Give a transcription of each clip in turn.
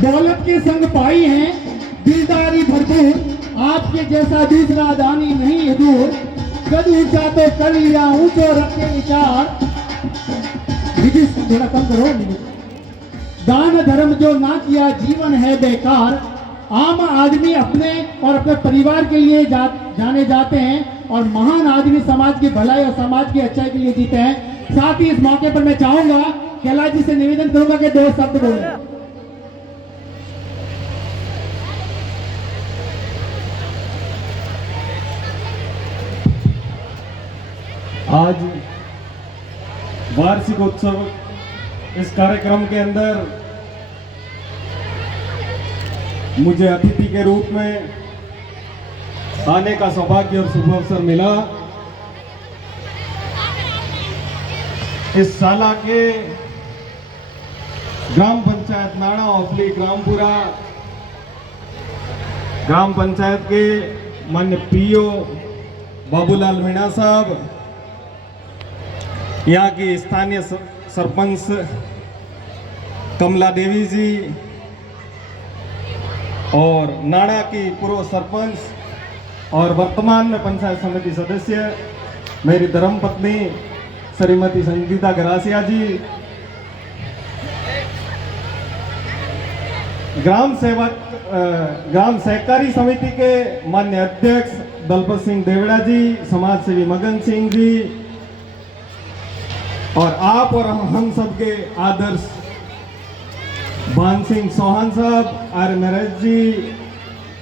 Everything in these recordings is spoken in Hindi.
दौलत के संग पाई है दिलदारी भरपूर, आपके जैसा दूसरा दानी नहीं है दूर। कद ऊंचा तो कर लिया ऊंचो रखे विचार, थोड़ा कम करो। दान धर्म जो ना किया जीवन है बेकार। आम आदमी अपने और अपने परिवार के लिए जाने जाते हैं और महान आदमी समाज की भलाई और समाज की अच्छाई के लिए जीते हैं। साथ ही इस मौके पर मैं चाहूंगा कैलाश जी से निवेदन करूंगा कि 2 शब्द बोले। आज वार्षिक उत्सव इस कार्यक्रम के अंदर मुझे अतिथि के रूप में आने का सौभाग्य और शुभ अवसर मिला। इस साला के ग्राम पंचायत नाड़ा औफली ग्रामपुरा ग्राम पंचायत के मान्य पीओ बाबूलाल मीणा साहब, यहाँ की स्थानीय सरपंच कमला देवी जी और नाड़ा की पूर्व सरपंच और वर्तमान में पंचायत समिति सदस्य मेरी धर्मपत्नी श्रीमती संगीता गरासिया जी, ग्राम सहकारी समिति के माननीय अध्यक्ष दलपत सिंह देवड़ा जी, समाज सेवी मगन सिंह जी और आप और हम सबके आदर्श भान सिंह चौहान साहब, आर्य नरेश जी,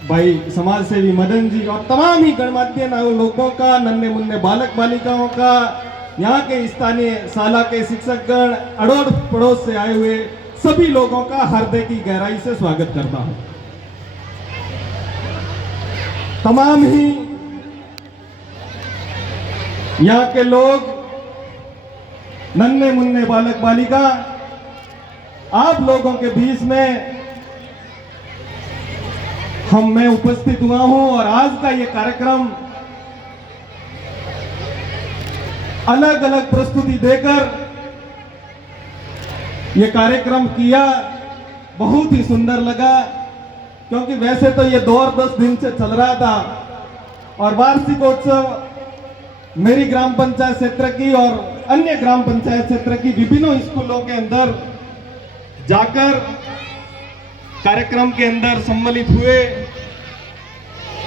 भाई समाज सेवी मदन जी और तमाम ही गणमान्य लोगों का, नन्हे मुन्ने बालक बालिकाओं का, यहाँ के स्थानीय शाला के शिक्षकगण, अड़ोस पड़ोस से आए हुए सभी लोगों का हृदय की गहराई से स्वागत करता हूं। तमाम ही यहाँ के लोग, नन्हे मुन्ने बालक बालिका, आप लोगों के बीच में मैं उपस्थित हुआ हूं और आज का ये कार्यक्रम अलग अलग प्रस्तुति देकर ये कार्यक्रम किया, बहुत ही सुंदर लगा। क्योंकि वैसे तो ये दौर 10 दिन से चल रहा था और वार्षिकोत्सव मेरी ग्राम पंचायत क्षेत्र की और अन्य ग्राम पंचायत क्षेत्र की विभिन्न स्कूलों के अंदर जाकर कार्यक्रम के अंदर सम्मिलित हुए।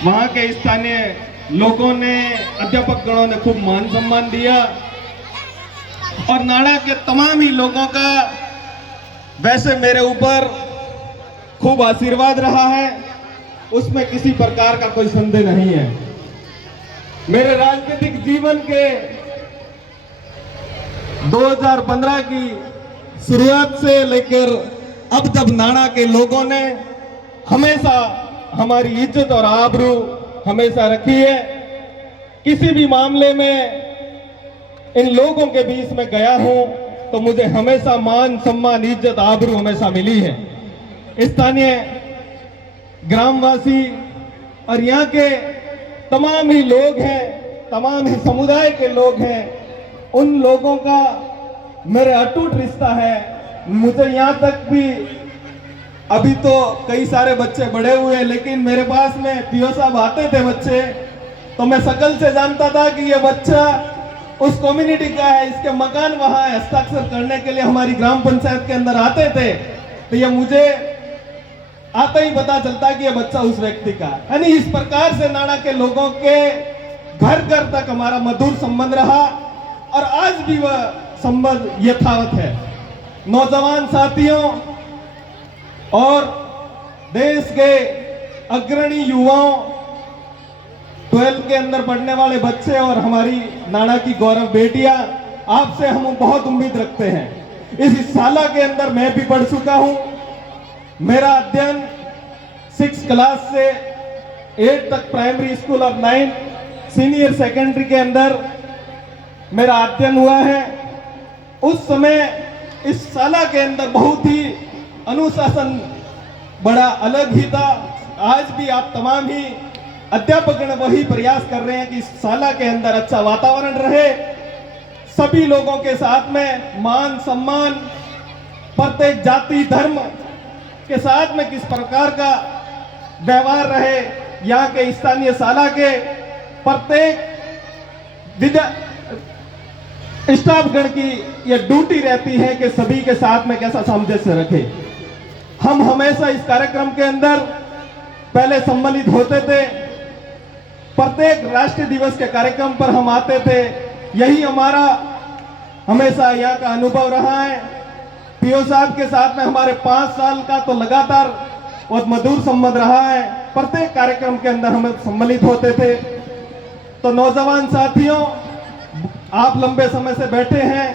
वहां के स्थानीय लोगों ने, अध्यापक गणों ने खूब मान सम्मान दिया और नाड़ा के तमाम ही लोगों का वैसे मेरे ऊपर खूब आशीर्वाद रहा है, उसमें किसी प्रकार का कोई संदेह नहीं है। मेरे राजनीतिक जीवन के 2015 की शुरुआत से लेकर अब तक नाड़ा के लोगों ने हमेशा हमारी इज्जत और आबरू हमेशा रखी है। किसी भी मामले में इन लोगों के बीच में गया हूं तो मुझे हमेशा मान सम्मान, इज्जत, आबरू हमेशा मिली है। स्थानीय ग्रामवासी और यहाँ के तमाम ही लोग हैं, तमाम ही समुदाय के लोग हैं, उन लोगों का मेरे अटूट रिश्ता है। मुझे यहाँ तक भी, अभी तो कई सारे बच्चे बड़े हुए हैं, लेकिन मेरे पास में पीओ साहब आते थे बच्चे, तो मैं शकल से जानता था कि ये बच्चा उस कम्युनिटी का है, इसके मकान वहां है। हस्ताक्षर करने के लिए हमारी ग्राम पंचायत के अंदर आते थे तो ये मुझे आता ही पता चलता कि ये बच्चा उस व्यक्ति का है। यानी इस प्रकार से नाड़ा के लोगों के घर घर तक हमारा मधुर संबंध रहा और आज भी वह संबंध यथावत है। नौजवान साथियों और देश के अग्रणी युवाओं, 12 के अंदर पढ़ने वाले बच्चे और हमारी नाड़ा की गौरव बेटियां, आपसे हम बहुत उम्मीद रखते हैं। इस साला के अंदर मैं भी पढ़ चुका हूं। मेरा अध्ययन 6 क्लास से 8 तक प्राइमरी स्कूल और 9 सीनियर सेकेंडरी के अंदर मेरा अध्ययन हुआ है। उस समय इस साला के अंदर बहुत ही अनुशासन बड़ा अलग ही था। आज भी आप तमाम ही अध्यापक वही प्रयास कर रहे हैं कि इस साला के अंदर अच्छा वातावरण रहे, सभी लोगों के साथ में मान सम्मान, प्रत्येक जाति धर्म के साथ में किस प्रकार का व्यवहार रहे। यहाँ के स्थानीय शाला के प्रत्येक स्टाफगण की यह ड्यूटी रहती है कि सभी के साथ में कैसा सामंजस्य रखे। हम हमेशा इस कार्यक्रम के अंदर पहले सम्मिलित होते थे, प्रत्येक राष्ट्रीय दिवस के कार्यक्रम पर हम आते थे। यही हमारा हमेशा यहाँ का अनुभव रहा है। पीओ साहब के साथ में हमारे 5 साल का तो लगातार बहुत मधुर संबंध रहा है। प्रत्येक कार्यक्रम के अंदर हम सम्मिलित होते थे। तो नौजवान साथियों, आप लंबे समय से बैठे हैं,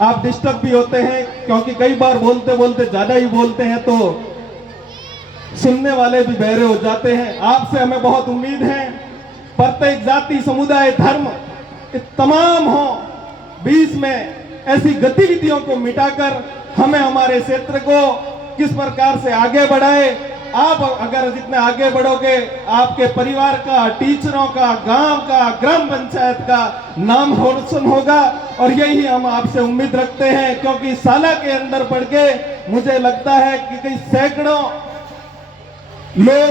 आप डिस्टर्ब भी होते हैं क्योंकि कई बार बोलते बोलते ज्यादा ही बोलते हैं तो सुनने वाले भी बहरे हो जाते हैं। आपसे हमें बहुत उम्मीद है, प्रत्येक जाति समुदाय धर्म तमाम हो बीच में ऐसी गतिविधियों को मिटाकर हमें हमारे क्षेत्र को किस प्रकार से आगे बढ़ाए। आप अगर जितने आगे बढ़ोगे, आपके परिवार का, टीचरों का, गांव का, ग्राम पंचायत का नाम रोशन होगा। और यही हम आपसे उम्मीद रखते हैं, क्योंकि शाला के अंदर पढ़ के मुझे लगता है कि कई सैकड़ों लोग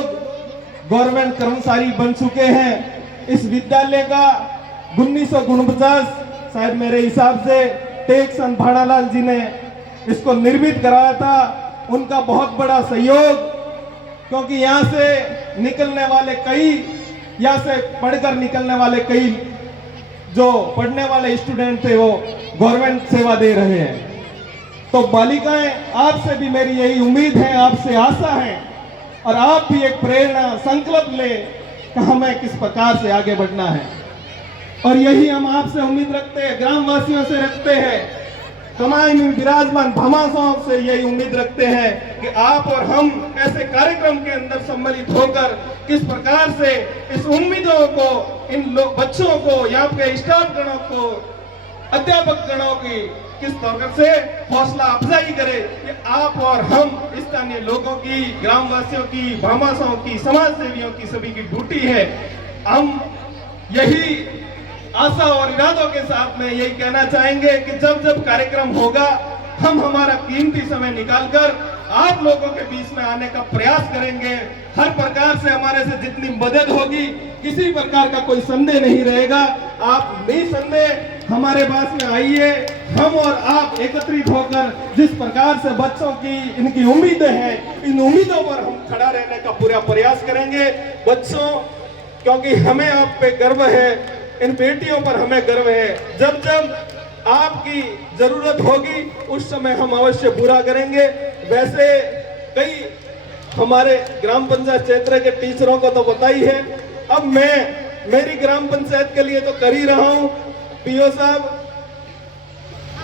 गवर्नमेंट कर्मचारी बन चुके हैं। इस विद्यालय का 1949 शायद मेरे हिसाब से टेक्सन भाड़ालाल जी ने इसको निर्मित कराया था। उनका बहुत बड़ा सहयोग, क्योंकि यहाँ से निकलने वाले कई, यहाँ से पढ़कर निकलने वाले कई जो पढ़ने वाले स्टूडेंट थे वो गवर्नमेंट सेवा दे रहे हैं। तो बालिकाएं, आपसे भी मेरी यही उम्मीद है, आपसे आशा है, और आप भी एक प्रेरणा संकल्प ले कि हमें किस प्रकार से आगे बढ़ना है। और यही हम आपसे उम्मीद रखते हैं, ग्रामवासियों से रखते हैं, तमाम विराजमान भामाशाहों से यही उम्मीद रखते हैं कि आप और हम ऐसे कार्यक्रम के अंदर सम्मिलित होकर किस प्रकार से इस उम्मीदों को, इन बच्चों को, यहाँ के स्टाफ गणों को, अध्यापक गणों की किस तरह से हौसला अफजाई करे। ये आप और हम स्थानीय लोगों की, ग्रामवासियों की, भामाशाहों की, समाज सेवियों की सभी की ड्यूटी है। हम यही आशा और इरादों के साथ में यही कहना चाहेंगे कि जब जब कार्यक्रम होगा, हम हमारा कीमती समय निकालकर आप लोगों के बीच में आने का प्रयास करेंगे। हर प्रकार से हमारे से जितनी मदद होगी, किसी प्रकार का कोई संदेह नहीं रहेगा। आप निसंदेह हमारे पास में आइए। हम और आप एकत्रित होकर जिस प्रकार से बच्चों की इनकी उम्मीदें हैं, इन उम्मीदों पर हम खड़ा रहने का पूरा प्रयास करेंगे। बच्चों, क्योंकि हमें आप पे गर्व है, इन बेटियों पर हमें गर्व है। जब जब आपकी जरूरत होगी उस समय हम अवश्य पूरा करेंगे। वैसे कई हमारे ग्राम पंचायत क्षेत्र के टीचरों को तो पता ही है, अब मैं मेरी ग्राम पंचायत के लिए तो कर ही रहा हूं। पीओ साहब,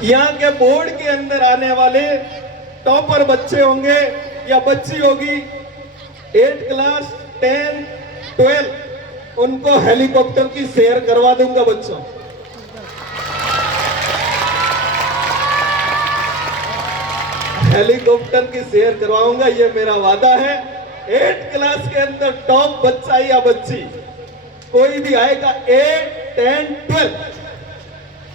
यहाँ के बोर्ड के अंदर आने वाले टॉपर बच्चे होंगे या बच्ची होगी, 8 क्लास 10 12, उनको हेलीकॉप्टर की सैर करवा दूंगा। बच्चों, हेलीकॉप्टर की सैर करवाऊंगा, ये मेरा वादा है। 8 क्लास के अंदर टॉप बच्चा या बच्ची कोई भी आएगा, 8 10 12,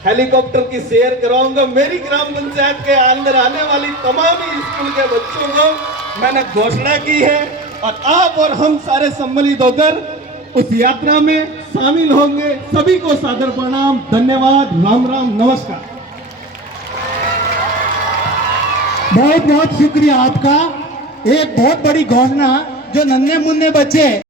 हेलीकॉप्टर की सैर करवाऊंगा। मेरी ग्राम पंचायत के अंदर आने वाली तमाम स्कूल के बच्चों को मैंने घोषणा की है, और आप और हम सारे सम्मिलित होकर उस यात्रा में शामिल होंगे। सभी को सादर प्रणाम, धन्यवाद, राम राम, नमस्कार। बहुत बहुत शुक्रिया आपका। एक बहुत बड़ी घोषणा जो नन्हे मुन्ने बच्चे